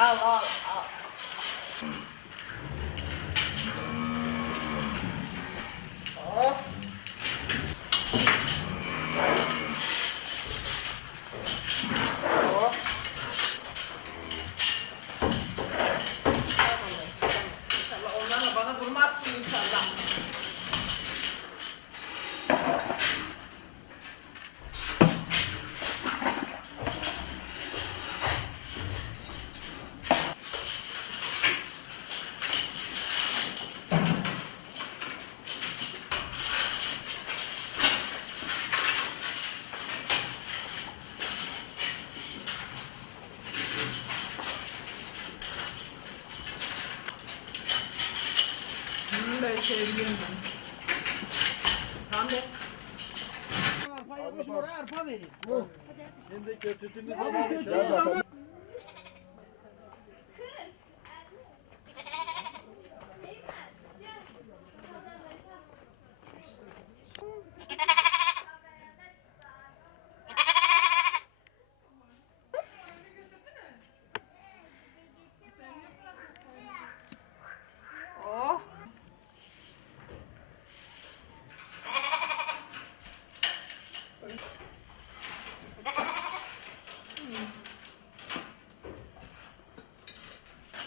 Al al al. Oh. Oh. Onlarla bana vurmazsın inşallah. Çevirebiliyorum ben. Tamam be. Arpa arpa verin. Bu. Şimdi kötüsünü Abi kötü ama.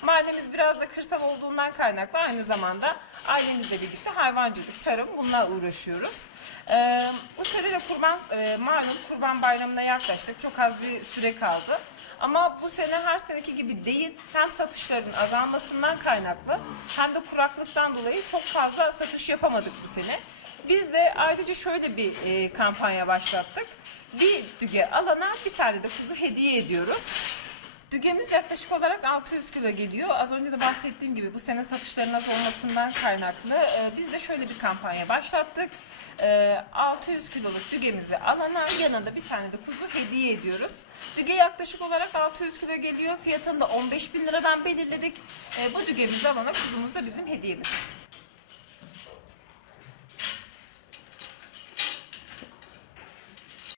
Mahallemiz biraz da kırsal olduğundan kaynaklı aynı zamanda ailemizle birlikte hayvancılık, tarım bununla uğraşıyoruz. Ee, bu de kurban, e, malum kurban bayramına yaklaştık. Çok az bir süre kaldı. Ama bu sene her seneki gibi değil. Hem satışların azalmasından kaynaklı hem de kuraklıktan dolayı çok fazla satış yapamadık bu sene. Biz de ayrıca şöyle bir e, kampanya başlattık. Bir düge alana bir tane de kuzu hediye ediyoruz. Düğemiz yaklaşık olarak 600 kilo geliyor. Az önce de bahsettiğim gibi bu sene satışların az olmasından kaynaklı e, biz de şöyle bir kampanya başlattık. E, 600 kiloluk düğemizi alana yanında bir tane de kuzu hediye ediyoruz. Düge yaklaşık olarak 600 kilo geliyor. Fiyatını da 15 bin liradan belirledik. E, bu düğemizi alana kuzumuz da bizim hediyemiz.